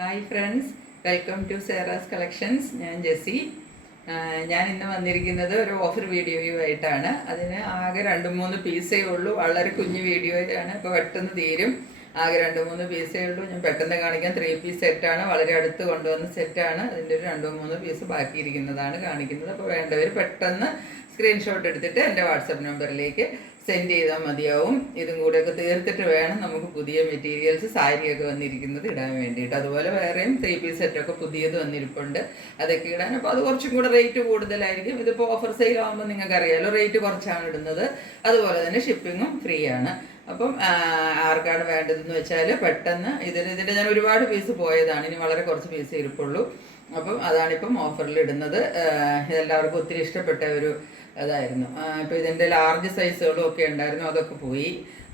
Hi friends, welcome to Sera's collections. ഞാൻ ജെസ്സി. ഞാൻ ഇന്ന് വന്നിരിക്കുന്നത് ഒരു ഓഫർ വീഡിയോയുമായിട്ടാണ്. അതിന് ആകെ 2-3 പീസേ ഉള്ളൂ. വളരെ കുഞ്ഞു വീഡിയോയാണ്, ഇപ്പോൾ പെട്ടെന്ന് തീരും. ആകെ 2-3 പീസേ ഉള്ളൂ. ഞാൻ പെട്ടെന്ന് കാണിക്കാൻ 3 പീസ് സെറ്റാണ്, വളരെ അടുത്ത് കൊണ്ടുവന്ന സെറ്റാണ്. അതിൻ്റെ ഒരു 2-3 പീസ് ബാക്കിയിരിക്കുന്നതാണ് കാണിക്കുന്നത്. അപ്പോൾ വേണ്ടവർ പെട്ടെന്ന് സ്ക്രീൻഷോട്ട് എടുത്തിട്ട് എൻ്റെ വാട്സപ്പ് നമ്പറിലേക്ക് സെൻഡ് ചെയ്താൽ മതിയാവും. ഇതും കൂടെയൊക്കെ തീർത്തിട്ട് വേണം നമുക്ക് പുതിയ മെറ്റീരിയൽസ് സാരിയൊക്കെ വന്നിരിക്കുന്നത് ഇടാൻ വേണ്ടിയിട്ട്. അതുപോലെ വേറെയും 3 പീസ് സെറ്റൊക്കെ പുതിയത് വന്നിരിപ്പുണ്ട്, അതൊക്കെ ഇടാൻ. അപ്പോൾ അത് കുറച്ചും കൂടെ റേറ്റ് കൂടുതലായിരിക്കും. ഇതിപ്പോൾ ഓഫർ സെയിൽ ആകുമ്പോൾ നിങ്ങൾക്കറിയാമല്ലോ, റേറ്റ് കുറച്ചാണ് ഇടുന്നത്. അതുപോലെ തന്നെ ഷിപ്പിങ്ങും ഫ്രീ ആണ്. അപ്പം ആർക്കാണ് വേണ്ടതെന്ന് വെച്ചാൽ പെട്ടെന്ന് ഇതിൻ്റെ ഞാൻ ഒരുപാട് പീസ് പോയതാണ്, ഇനി വളരെ കുറച്ച് പീസ് ഇരിപ്പുള്ളൂ. അപ്പം അതാണിപ്പം ഓഫറിൽ ഇടുന്നത്. ഇതെല്ലാവർക്കും ഒത്തിരി ഇഷ്ടപ്പെട്ട ഒരു അതായിരുന്നു. ഇപ്പോൾ ഇതിൻ്റെ ലാർജ് സൈസുകളും ഒക്കെ ഉണ്ടായിരുന്നു, അതൊക്കെ പോയി.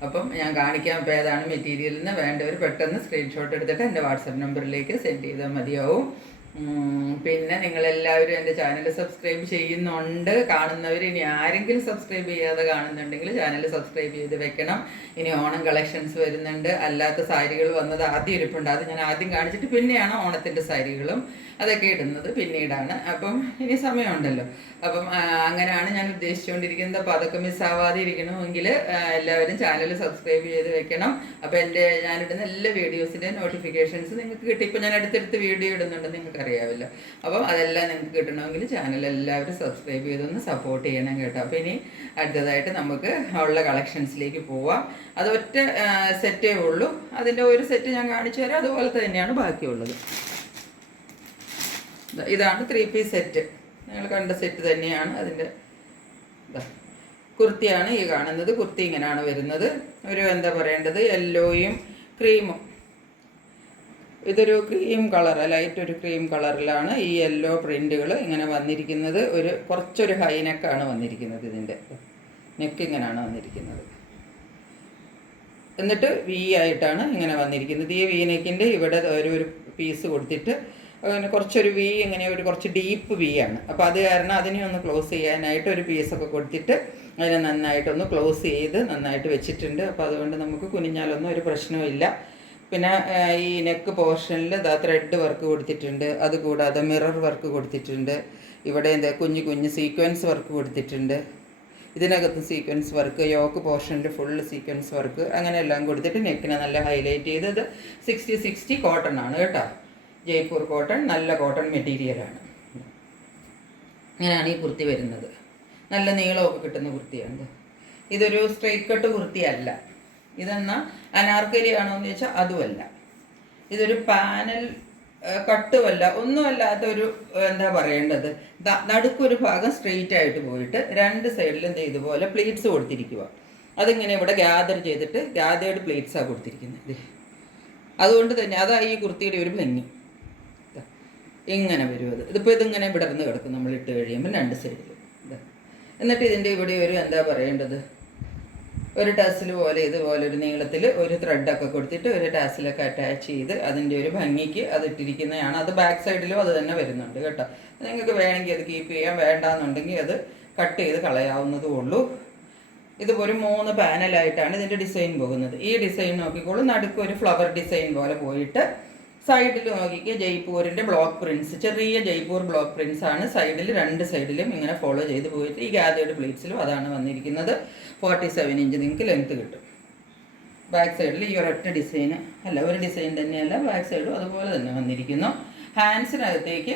അപ്പം ഞാൻ കാണിക്കാൻ ഇപ്പോൾ ഏതാണ് മെറ്റീരിയലിൽ നിന്ന് വേണ്ടവർ പെട്ടെന്ന് സ്ക്രീൻഷോട്ട് എടുത്തിട്ട് എൻ്റെ വാട്സപ്പ് നമ്പറിലേക്ക് സെൻഡ് ചെയ്താൽ മതിയാവും. പിന്നെ നിങ്ങളെല്ലാവരും എൻ്റെ ചാനൽ സബ്സ്ക്രൈബ് ചെയ്യുന്നുണ്ട്. കാണുന്നവർ ഇനി ആരെങ്കിലും സബ്സ്ക്രൈബ് ചെയ്യാതെ കാണുന്നുണ്ടെങ്കിൽ ചാനൽ സബ്സ്ക്രൈബ് ചെയ്ത് വെക്കണം. ഇനി ഓണം കളക്ഷൻസ് വരുന്നുണ്ട്. അല്ലാത്ത സാരികൾ വന്നത് ആദ്യം ഇരിപ്പുണ്ട്, അത് ഞാൻ ആദ്യം കാണിച്ചിട്ട് പിന്നെയാണ് ഓണത്തിൻ്റെ സാരികളും അതൊക്കെ ഇടുന്നത് പിന്നീടാണ്. അപ്പം ഇനി സമയമുണ്ടല്ലോ. അപ്പം അങ്ങനെയാണ് ഞാൻ ഉദ്ദേശിച്ചുകൊണ്ടിരിക്കുന്നത്. അപ്പോൾ അതൊക്കെ മിസ്സാവാതെ ഇരിക്കണമെങ്കിൽ എല്ലാവരും ചാനൽ സബ്സ്ക്രൈബ് ചെയ്ത് വെക്കണം. അപ്പോൾ ഞാനിടുന്ന എല്ലാ വീഡിയോസിൻ്റെ നോട്ടിഫിക്കേഷൻസ് നിങ്ങൾക്ക് കിട്ടി. ഇപ്പോൾ ഞാൻ അടുത്തടുത്ത് വീഡിയോ ഇടുന്നുണ്ട്, നിങ്ങൾക്ക് അറിയാമല്ലോ. അപ്പം അതെല്ലാം നിങ്ങൾക്ക് കിട്ടണമെങ്കിൽ ചാനൽ എല്ലാവരും സബ്സ്ക്രൈബ് ചെയ്തൊന്ന് സപ്പോർട്ട് ചെയ്യണം കേട്ടോ. അപ്പോൾ ഇനി അടുത്തതായിട്ട് നമുക്ക് ഉള്ള കളക്ഷൻസിലേക്ക് പോവാം. അത് ഒറ്റ സെറ്റേ ഉള്ളൂ. അതിൻ്റെ ഒരു സെറ്റ് ഞാൻ കാണിച്ചു തരാം, അതുപോലെ തന്നെയാണ് ബാക്കിയുള്ളത്. ഇതാണ് 3 പീസ് സെറ്റ്, നിങ്ങൾ കണ്ട സെറ്റ് തന്നെയാണ്. അതിൻ്റെ കുർത്തിയാണ് ഈ കാണുന്നത്. കുർത്തി ഇങ്ങനെയാണ് വരുന്നത്. ഒരു എന്താ പറയേണ്ടത്, യെല്ലോയും ക്രീമും. ഇതൊരു ക്രീം കളർ, ലൈറ്റ് ഒരു ക്രീം കളറിലാണ് ഈ യെല്ലോ പ്രിൻ്റുകൾ ഇങ്ങനെ വന്നിരിക്കുന്നത്. കുറച്ചൊരു ഹൈ നെക്കാണ് വന്നിരിക്കുന്നത്. ഇതിൻ്റെ നെക്ക് ഇങ്ങനെയാണ് വന്നിരിക്കുന്നത്. എന്നിട്ട് വി ആയിട്ടാണ് ഇങ്ങനെ വന്നിരിക്കുന്നത്. ഈ വി നെക്കിൻ്റെ ഇവിടെ ഒരു പീസ് കൊടുത്തിട്ട് അങ്ങനെ കുറച്ചൊരു വി, ഇങ്ങനെ കുറച്ച് ഡീപ്പ് വി ആണ്. അപ്പോൾ അത് കാരണം അതിനെ ഒന്ന് ക്ലോസ് ചെയ്യാനായിട്ട് ഒരു പീസൊക്കെ കൊടുത്തിട്ട് അതിനെ നന്നായിട്ടൊന്ന് ക്ലോസ് ചെയ്ത് നന്നായിട്ട് വെച്ചിട്ടുണ്ട്. അപ്പോൾ അതുകൊണ്ട് നമുക്ക് കുനിഞ്ഞാലൊന്നും ഒരു പ്രശ്നവുമില്ല. പിന്നെ ഈ നെക്ക് പോർഷനിൽ ത്രെഡ് വർക്ക് കൊടുത്തിട്ടുണ്ട്. അതുകൂടാതെ മിറർ വർക്ക് കൊടുത്തിട്ടുണ്ട്. ഇവിടെ കുഞ്ഞു സീക്വൻസ് വർക്ക് കൊടുത്തിട്ടുണ്ട്. ഇതിനകത്ത് സീക്വൻസ് വർക്ക്, യോക്ക് പോർഷനിൽ ഫുള്ള് സീക്വൻസ് വർക്ക്, അങ്ങനെ എല്ലാം കൊടുത്തിട്ട് നെക്കിനെ നല്ല ഹൈലൈറ്റ് ചെയ്തത്. 60-60 കോട്ടൺ ആണ് കേട്ടോ, ജയ്പൂർ കോട്ടൺ, നല്ല കോട്ടൺ മെറ്റീരിയലാണ്. ഇങ്ങനെയാണ് ഈ കുർത്തി വരുന്നത്. നല്ല നീളമൊക്കെ കിട്ടുന്ന കുർത്തിയാണ്. ഇതൊരു സ്ട്രെയിറ്റ് കട്ട് കുർത്തിയല്ല. ഇതെന്നാൽ അനാർക്കലി ആണോ എന്ന് ചോദിച്ചാൽ അതുമല്ല. ഇതൊരു പാനൽ കട്ടുമല്ല, ഒന്നുമല്ലാത്തൊരു എന്താ പറയേണ്ടത്, നടുക്കൊരു ഭാഗം സ്ട്രെയിറ്റ് ആയിട്ട് പോയിട്ട് 2 സൈഡിലും ഇതുപോലെ പ്ലീറ്റ്സ് കൊടുത്തിരിക്കുക. അതിങ്ങനെ ഇവിടെ ഗ്യാദർ ചെയ്തിട്ട് ഗ്യാതേർഡ് പ്ലീറ്റ്സാണ് കൊടുത്തിരിക്കുന്നത്. അതുകൊണ്ട് തന്നെ അതാ ഈ കുർത്തിയുടെ ഒരു ഭംഗി. ഇങ്ങനെ വരും അത്. ഇതിപ്പോൾ ഇതിങ്ങനെ വിടർന്ന് കിടക്കും നമ്മൾ ഇട്ട് കഴിയുമ്പോൾ 2 സൈഡിൽ. എന്നിട്ട് ഇതിൻ്റെ ഇവിടെ ഒരു എന്താ പറയേണ്ടത്, ഒരു ടസിൽ പോലെ ഇതുപോലെ ഒരു നീളത്തിൽ ഒരു ത്രെഡൊക്കെ കൊടുത്തിട്ട് ഒരു ടാസിലൊക്കെ അറ്റാച്ച് ചെയ്ത് അതിൻ്റെ ഒരു ഭംഗിക്ക് അത് ഇട്ടിരിക്കുന്നതാണ്. അത് ബാക്ക് സൈഡിലും അത് തന്നെ വരുന്നുണ്ട് കേട്ടോ. നിങ്ങൾക്ക് വേണമെങ്കിൽ അത് കീപ്പ് ചെയ്യാം, വേണ്ടാന്നുണ്ടെങ്കിൽ അത് കട്ട് ചെയ്ത് കളയാവുന്നതും ഉള്ളൂ. ഇതിപ്പോൾ ഒരു 3 പാനലായിട്ടാണ് ഇതിൻ്റെ ഡിസൈൻ പോകുന്നത്. ഈ ഡിസൈൻ നോക്കിക്കോളൂ. നടുക്ക് ഒരു ഫ്ലവർ ഡിസൈൻ പോലെ പോയിട്ട് സൈഡിൽ നോക്കിക്കുക ജയ്പൂരിൻ്റെ ബ്ലോക്ക് പ്രിൻസ്, ചെറിയ ജയ്പൂർ ബ്ലോക്ക് പ്രിൻസ് ആണ് സൈഡിൽ 2 സൈഡിലും ഇങ്ങനെ ഫോളോ ചെയ്ത് പോയിട്ട് ഈ ഗ്യാതേർഡ് പ്ലീറ്റ്സിലും അതാണ് വന്നിരിക്കുന്നത്. 47 ഇഞ്ച് നിങ്ങൾക്ക് ലെങ്ത് കിട്ടും. ബാക്ക് സൈഡിൽ ഈ ഒരൊറ്റ ഡിസൈന് അല്ല, ഒരു ഡിസൈൻ തന്നെയല്ല, ബാക്ക് സൈഡും അതുപോലെ തന്നെ വന്നിരിക്കുന്നു. ഹാൻഡ്സിനകത്തേക്ക്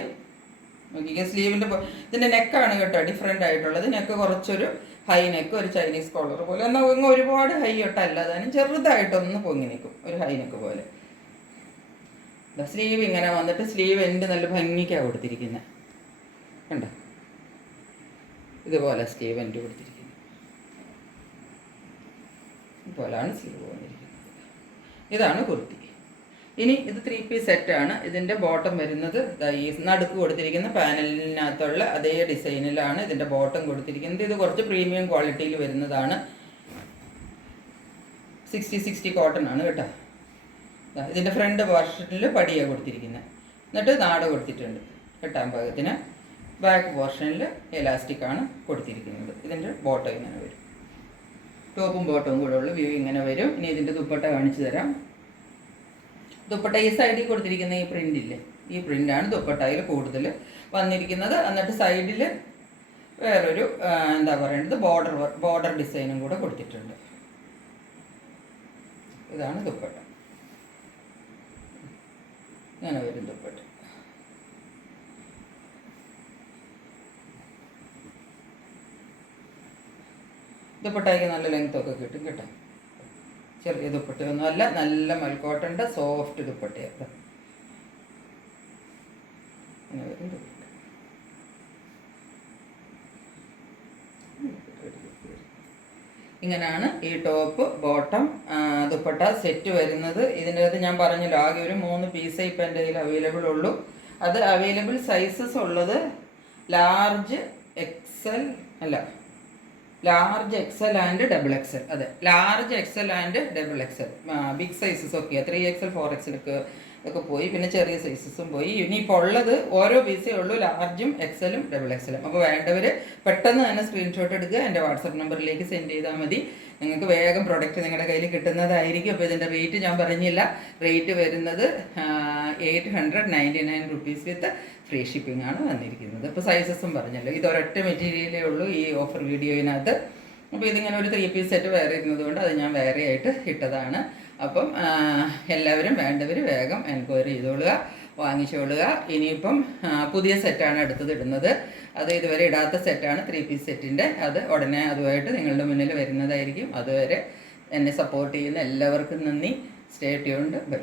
നോക്കിക്കുക, സ്ലീവിൻ്റെ ഇതിൻ്റെ നെക്കാണ് കേട്ടോ ഡിഫറെൻ്റ് ആയിട്ടുള്ളത്. നെക്ക് കുറച്ചൊരു ഹൈ നെക്ക്, ഒരു ചൈനീസ് കോളർ പോലെ. എന്നാൽ ഒരുപാട് ഹൈ ഒട്ടല്ല, അതിന് ചെറുതായിട്ടൊന്ന് പൊങ്ങി നിൽക്കും, ഒരു ഹൈ നെക്ക് പോലെ. സ്ലീവ് ഇങ്ങനെ വന്നിട്ട് സ്ലീവ് എൻ്റെ നല്ല ഭംഗിക്കാണ് കൊടുത്തിരിക്കുന്നത് കണ്ടോ. ഇതുപോലെ സ്ലീവ് എൻ്റെ കൊടുത്തിരിക്കുന്നത്, ഇതുപോലെയാണ് സ്ലീവ് വന്നിരിക്കുന്നത്. ഇതാണ് കുർത്തി. ഇനി ഇത് 3 പീസ് സെറ്റാണ്. ഇതിൻ്റെ ബോട്ടം വരുന്നത് ഈ നടുക്ക് കൊടുത്തിരിക്കുന്ന പാനലിനകത്തുള്ള അതേ ഡിസൈനിലാണ് ഇതിൻ്റെ ബോട്ടം കൊടുത്തിരിക്കുന്നത്. ഇത് കുറച്ച് പ്രീമിയം ക്വാളിറ്റിയിൽ വരുന്നതാണ്. 60-60 കോട്ടൺ ആണ് കേട്ടോ. ഇതിൻ്റെ ഫ്രണ്ട് പോർഷനിൽ പടിയാണ് കൊടുത്തിരിക്കുന്നത്. എന്നിട്ട് നാട് കൊടുത്തിട്ടുണ്ട് കെട്ടാൻ പാകത്തിന്. ബാക്ക് പോർഷനിൽ എലാസ്റ്റിക്കാണ് കൊടുത്തിരിക്കുന്നത്. ഇതിൻ്റെ ബോട്ടം ഇങ്ങനെ വരും. ടോപ്പും ബോട്ടവും കൂടെ ഉള്ള വ്യൂ ഇങ്ങനെ വരും. ഇനി ഇതിൻ്റെ ദുപ്പട്ട കാണിച്ചു തരാം. ദുപ്പട്ട ഈ സൈഡിൽ കൊടുത്തിരിക്കുന്ന ഈ പ്രിൻ്റില്ലേ, ഈ പ്രിൻ്റാണ് ദുപ്പട്ടയിൽ കൂടുതൽ വന്നിരിക്കുന്നത്. എന്നിട്ട് സൈഡിൽ വേറൊരു എന്താ പറയേണ്ടത് ബോർഡർ ഡിസൈനും കൂടെ കൊടുത്തിട്ടുണ്ട്. ഇതാണ് ദുപ്പട്ട. ഇങ്ങനെ വരും ദുപ്പട്ട. ദുപ്പട്ടയ്ക്ക് നല്ല ലെങ്ത്തൊക്കെ കിട്ടും കേട്ടോ. ചെറിയ ദുപ്പട്ടയൊന്നും അല്ല, നല്ല മൽക്കോട്ടൻ്റെ സോഫ്റ്റ് ദുപ്പട്ടയാണ്. ഇങ്ങനെ വരും ദുപ്പട്ട. ഇങ്ങനെയാണ് ഈ ടോപ്പ് ബോട്ടം ദുപ്പട്ട സെറ്റ് വരുന്നത്. ഇതിൻ്റെ അകത്ത് ഞാൻ പറഞ്ഞല്ലോ ആകെ ഒരു 3 പീസേ ഇപ്പം എൻ്റെ കയ്യിൽ അവൈലബിൾ ഉള്ളൂ. അത് അവൈലബിൾ സൈസസ് ഉള്ളത് ലാർജ് എക്സൽ അല്ല, large XL and double XL. അതെ, large XL and double XL. Big sizes ഒക്കെ 3XL 4XL ഒക്കെ പോയി, പിന്നെ ചെറിയ സൈസസും പോയി. ഇനിയിപ്പോൾ ഉള്ളത് ഓരോ പീസേ ഉള്ളൂ, ലാർജും എക്സലും ഡബിൾ എക്സലും. അപ്പോൾ വേണ്ടവർ പെട്ടെന്ന് തന്നെ സ്ക്രീൻഷോട്ട് എടുക്കുക, എൻ്റെ വാട്സപ്പ് നമ്പറിലേക്ക് സെൻഡ് ചെയ്താൽ മതി. നിങ്ങൾക്ക് വേഗം പ്രൊഡക്റ്റ് നിങ്ങളുടെ കയ്യിൽ കിട്ടുന്നതായിരിക്കും. അപ്പോൾ ഇതിൻ്റെ റേറ്റ് ഞാൻ പറഞ്ഞില്ല. റേറ്റ് വരുന്നത് 899 rupees വിത്ത് ഫ്രീ ഷിപ്പിംഗ് ആണ് വന്നിരിക്കുന്നത്. ഇപ്പോൾ സൈസസും പറഞ്ഞല്ലോ. ഇതൊരൊറ്റ മെറ്റീരിയലേ ഉള്ളൂ ഈ ഓഫർ വീഡിയോയിനകത്ത്. അപ്പോൾ ഇതിങ്ങനെ ഒരു 3 പീസ് സെറ്റ് വേറെ ഇരുന്നതുകൊണ്ട് അത് ഞാൻ വേറെ ആയിട്ട് ഇട്ടതാണ്. അപ്പം എല്ലാവരും വേണ്ടവർ വേഗം എൻക്വയറി ചെയ്തോളുക, വാങ്ങിച്ചോളുക. ഇനിയിപ്പം പുതിയ സെറ്റാണ് അടുത്തത് ഇടുന്നത്. അത് ഇതുവരെ ഇടാത്ത സെറ്റാണ് 3 പീസ് സെറ്റിൻ്റെ. അത് ഉടനെ അതുമായിട്ട് നിങ്ങളുടെ മുന്നിൽ വരുന്നതായിരിക്കും. അതുവരെ എന്നെ സപ്പോർട്ട് ചെയ്യുന്ന എല്ലാവർക്കും നന്ദി. Stay tuned. ബൈ.